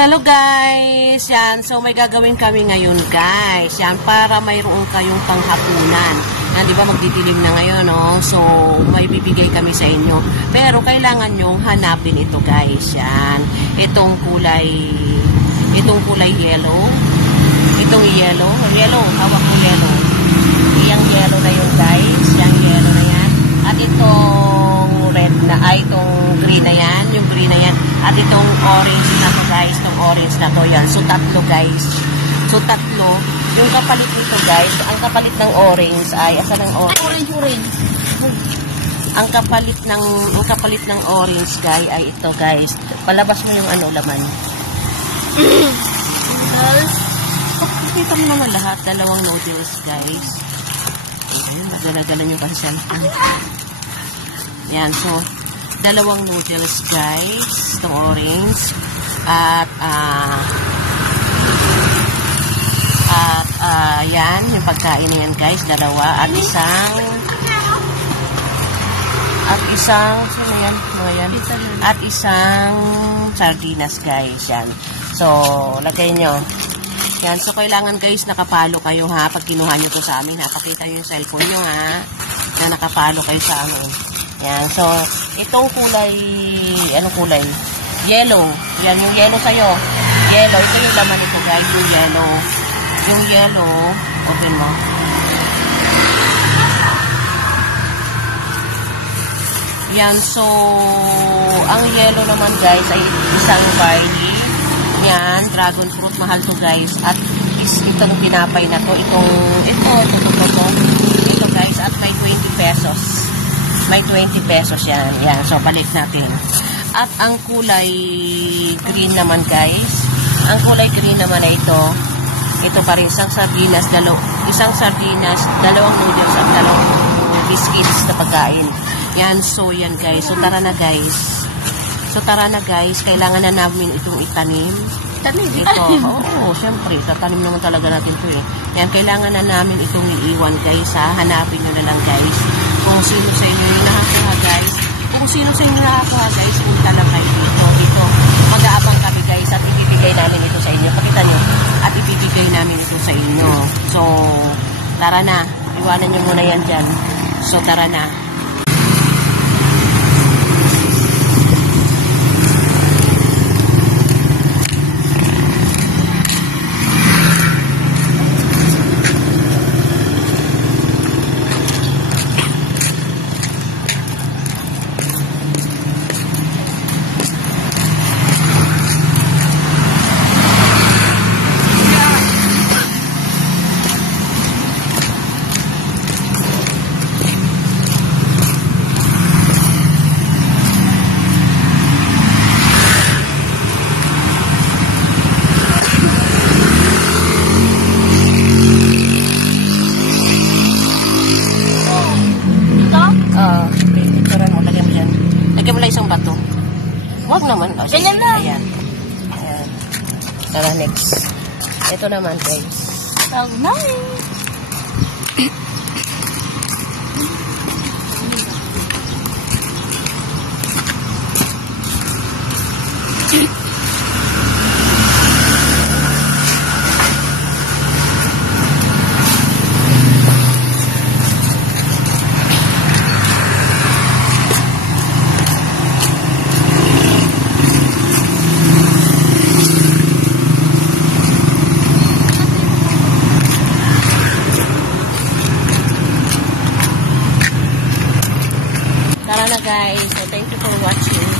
Hello guys! Yan, so may gagawin kami ngayon guys. Yan, para mayroon kayong panghapunan. Yan, di ba magdidilim na ngayon, no? So, may bibigay kami sa inyo. Pero kailangan nyong hanapin ito guys. Yan, itong kulay yellow. Itong yellow, hawak mo yellow. Yang yellow na yun guys. Yang yellow na yan. At itong red na, itong green na yan. Yung green na yan. At itong orange na to guys. Itong orange na to yan. So, tatlo guys. So, tatlo. Yung kapalit nito guys. Ang kapalit ng orange ay, asan ang orange? Orange. Ang kapalit ng orange guys ay ito guys. Palabas mo yung laman. Noodles. Pakita mo naman lahat. Dalawang noodles guys. Ayan, maglalagalan yung kansyan. Yan, so, dalawang noodles guys. Itong orange. At yan, yung pagkain na yan guys. Dalawa. At sino yan? At isang sardinas guys. Yan. So, lagay nyo. Yan. So, kailangan guys, nakapalo kayo ha. Pag kinuha nyo to sa amin ha. Pakita nyo yung cellphone nyo ha. Na nakapalo kayo sa amin. Yan. So, itong kulay, anong kulay? Yellow. Yan, yung yellow sa'yo. Yellow. Ito yung laman nito guys. Yung yellow. Yung yellow. Open mo. Yan. So, ang yellow naman guys ay isang barley. Yan. Dragon fruit. Mahal to guys. At itong pinapay na to. Ito guys. At may 20 pesos. May 20 pesos yan. Yan. So, balik natin. At ang kulay green naman guys. Ang kulay green naman ay ito. Ito pa rin. Isang sardinas, dalawang noodles at dalawang biscuits na pagkain. Yan. So, yan guys. So, tara na guys. Kailangan na namin itong itanim. Ito. Oo, syempre. Tatanim naman talaga natin ito eh. Yan. Kailangan na namin itong iiwan guys ha. Hanapin nyo na lang guys. Kung sino sa inyo yung nakakuha guys. Punta lang kayo dito. Mag-aabang kami guys at ibibigay namin ito sa inyo. Pakita nyo. At ibibigay namin ito sa inyo. So, tara na. Iwanan nyo muna yan dyan. So, tara na. Isang bato. Huwag naman. Ganyan na. Ayan. Tara, next. Ito naman, guys. So nice. Tara na guys. So, thank you for watching.